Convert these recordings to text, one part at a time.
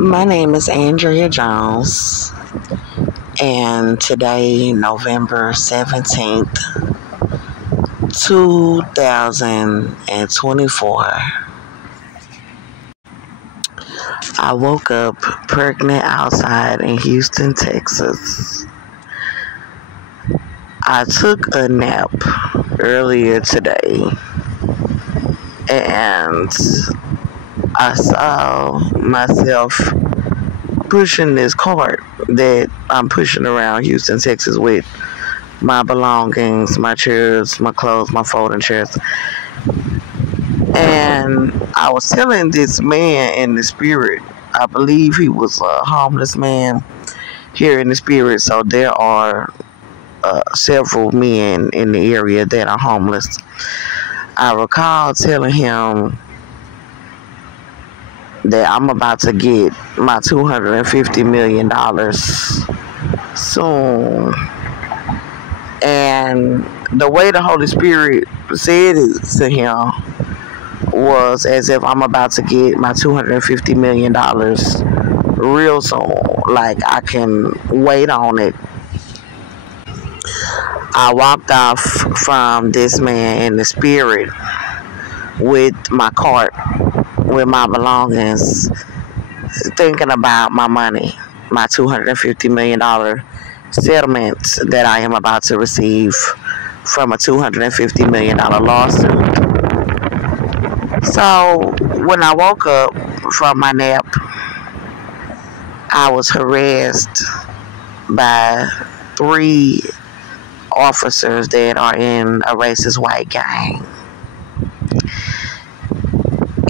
My name is Andrea Jones, and today, November 17th, 2024, I woke up pregnant outside in Houston, Texas. I took a nap earlier today, and I saw myself pushing this cart that I'm pushing around Houston, Texas with my belongings, my chairs, my clothes, my folding chairs. And I was telling this man in the spirit, I believe he was a homeless man here in the spirit, so there are several men in the area that are homeless. I recall telling him that I'm about to get my $250 million soon. And the way the Holy Spirit said it to him was as if I'm about to get my $250 million real soon. Like I can wait on it. I walked off from this man in the spirit with my cart, with my belongings, thinking about my money, my $250 million settlement that I am about to receive from a $250 million lawsuit. So when I woke up from my nap, I was harassed by 3 officers that are in a racist white gang.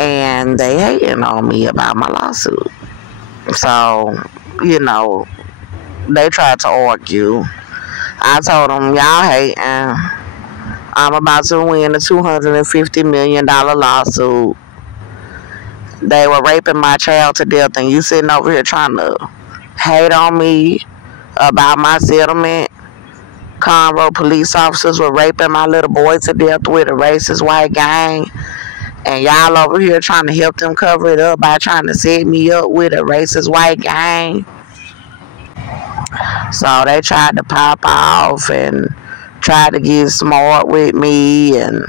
And they hating on me about my lawsuit. So, they tried to argue. I told them, y'all hating. I'm about to win a $250 million lawsuit. They were raping my child to death, and you sitting over here trying to hate on me about my settlement. Conroe police officers were raping my little boy to death with a racist white gang. And y'all over here trying to help them cover it up by trying to set me up with a racist white gang. So they tried to pop off and tried to get smart with me. And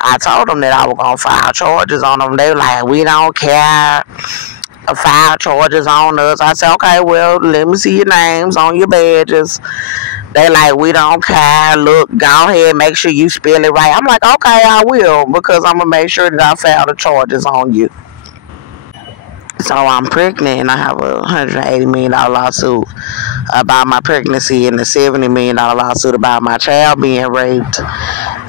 I told them that I was going to file charges on them. They were like, we don't care. File charges on us. I said, okay, well, let me see your names on your badges. They like, we don't care. Look, go ahead, make sure you spell it right. I'm like, okay, I will, because I'm going to make sure that I file the charges on you. So I'm pregnant, and I have a $180 million lawsuit about my pregnancy and the $70 million lawsuit about my child being raped.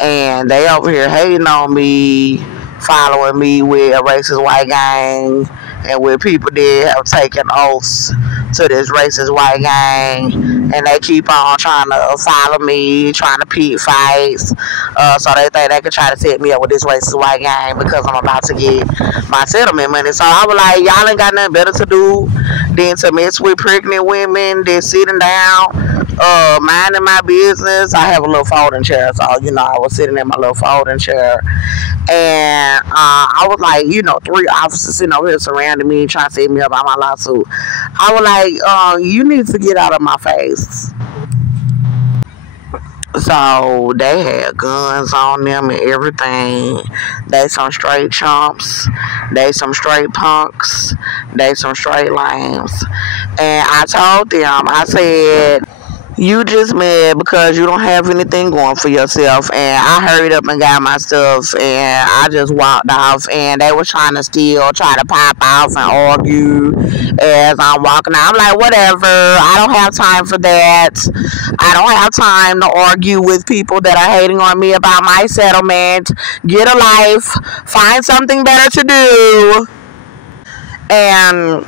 And they over here hating on me, following me with a racist white gang, and with people that have taken oaths to this racist white gang, and they keep on trying to follow me, trying to pick fights, so they think they can try to set me up with this racist white gang because I'm about to get my settlement money. So I was like, y'all ain't got nothing better to do than to mess with pregnant women that's sitting down, minding my business. I have a little folding chair, so I was sitting in my little folding chair, and I was like, 3 officers sitting over here surrounding me, trying to set me up on my lawsuit. I was like, you need to get out of my face. So they had guns on them and everything. They some straight chumps. They some straight punks. They some straight lames. And I told them, I said, you just mad because you don't have anything going for yourself. And I hurried up and got my stuff, and I just walked off, and they were trying to try to pop off and argue as I'm walking out. I'm like, whatever, I don't have time for that. I don't have time to argue with people that are hating on me about my settlement. Get a life, find something better to do. And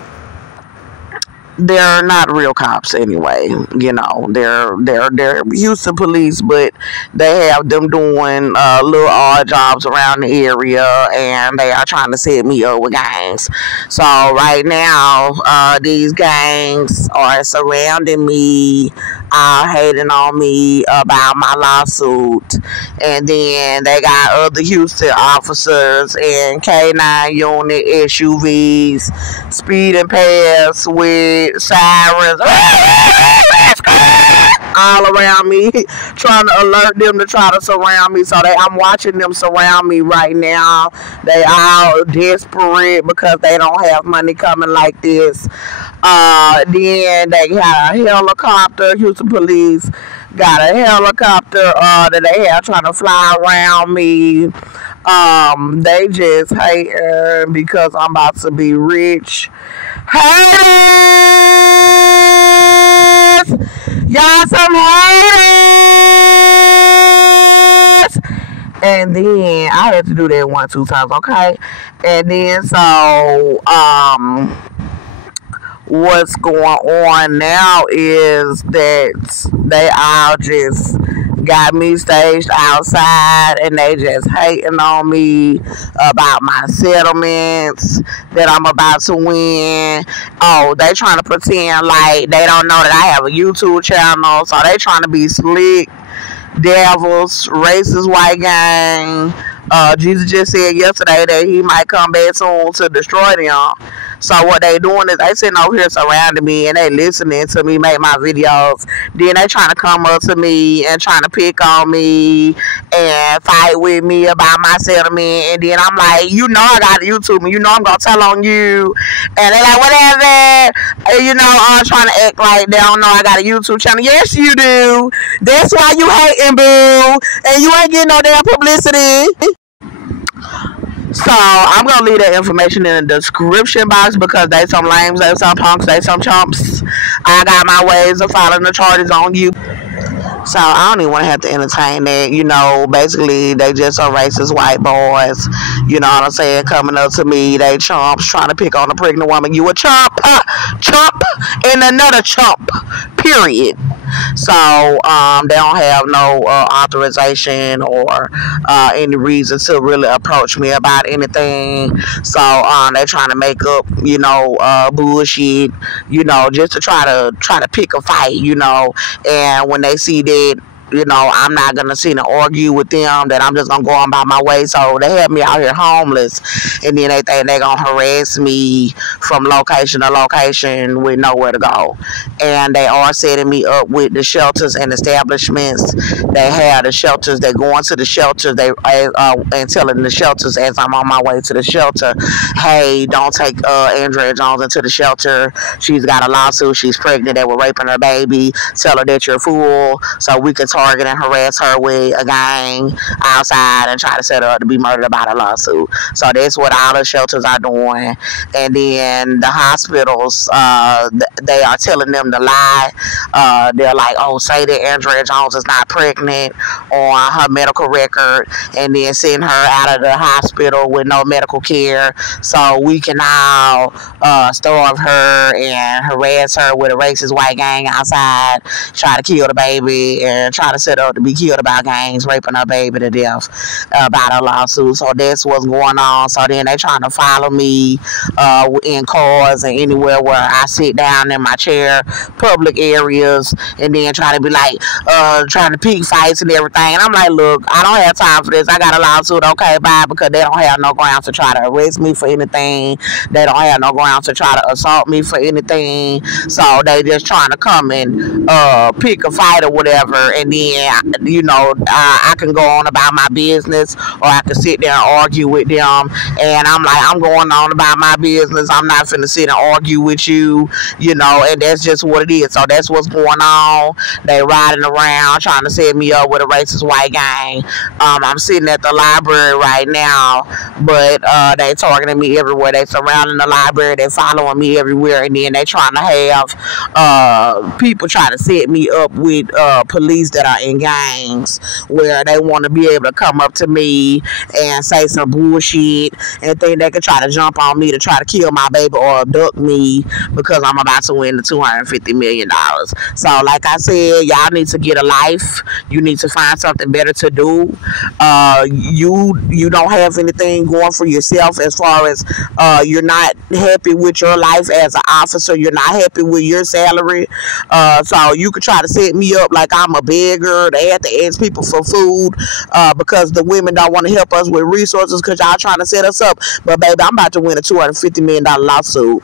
they're not real cops anyway. They're Houston police, but they have them doing little odd jobs around the area, and they are trying to set me up with gangs. So right now, these gangs are surrounding me. all hating on me about my lawsuit. And then they got other Houston officers in K9 unit SUVs speeding past with sirens all around me, trying to alert them to try to surround me. So I'm watching them surround me right now. They all desperate because they don't have money coming like this. Then they got a helicopter. Houston police got a helicopter that they have trying to fly around me. They just hating because I'm about to be rich. Haters! Y'all some haters! And then I had to do that 1-2 times, okay? And then so what's going on now is that they all just got me staged outside and they just hating on me about my settlements that I'm about to win. Oh, they trying to pretend like they don't know that I have a YouTube channel, so they trying to be slick devils, racist white gang. Jesus just said yesterday that he might come back soon to destroy them. So what they doing is they sitting over here surrounding me and they listening to me make my videos. Then they trying to come up to me and trying to pick on me and fight with me about my settlement. And then I'm like, you know I got a YouTube and you know I'm going to tell on you. And they like, whatever. And, you know, I'm trying to act like they don't know I got a YouTube channel. Yes, you do. That's why you hating, boo. And you ain't getting no damn publicity. So I'm gonna leave that information in the description box because they some lames, they some punks, they some chumps. I got my ways of filing the charges on you. So I don't even want to have to entertain that. You know, basically they just are racist white boys. You know what I'm saying? Coming up to me, they chumps trying to pick on a pregnant woman. You a chump, chump, and another chump. Period. So they don't have no authorization or any reason to really approach me about anything. So they're trying to make up, you know, bullshit, you know, just to try to pick a fight, you know. And when they see that, you know, I'm not going to sit and argue with them, that I'm just going to go on by my way. So they have me out here homeless. And then they think they're going to harass me from location to location with nowhere to go. And they are setting me up with the shelters and establishments. They have the shelters. They're going to the shelters. And telling the shelters as I'm on my way to the shelter, hey, don't take Andrea Jones into the shelter. She's got a lawsuit. She's pregnant. They were raping her baby. Tell her that you're a fool so we can target and harass her with a gang outside and try to set her up to be murdered about a lawsuit. So that's what all the shelters are doing. And then the hospitals, they are telling them to lie. They're like, oh, say that Andrea Jones is not pregnant on her medical record, and then send her out of the hospital with no medical care so we can all starve her and harass her with a racist white gang outside, try to kill the baby and try to set up to be killed about gangs raping her baby to death about a lawsuit. So that's what's going on. So then they trying to follow me in cars and anywhere where I sit down in my chair, public areas, and then try to be like trying to pick fights and everything. And I'm like, look, I don't have time for this. I got a lawsuit. Okay, bye. Because they don't have no grounds to try to arrest me for anything. They don't have no grounds to try to assault me for anything. So they just trying to come and pick a fight or whatever. And then, you know, I can go on about my business, or I can sit there and argue with them. And I'm like, I'm going on about my business. I'm not finna sit and argue with you, you know, and that's just what it is. So that's what's going on. They riding around trying to set me up with a racist white gang. I'm sitting at the library right now, but they targeting me everywhere. They surrounding the library. They following me everywhere. And then they trying to have people try to set me up with police that that are in gangs, where they want to be able to come up to me and say some bullshit and think they can try to jump on me to try to kill my baby or abduct me because I'm about to win the $250 million. So like I said, y'all need to get a life. You need to find something better to do. You don't have anything going for yourself as far as you're not happy with your life as an officer. You're not happy with your salary. So you could try to set me up like I'm a beggar. They have to ask people for food because the women don't want to help us with resources because y'all trying to set us up. But baby, I'm about to win a $250 million lawsuit.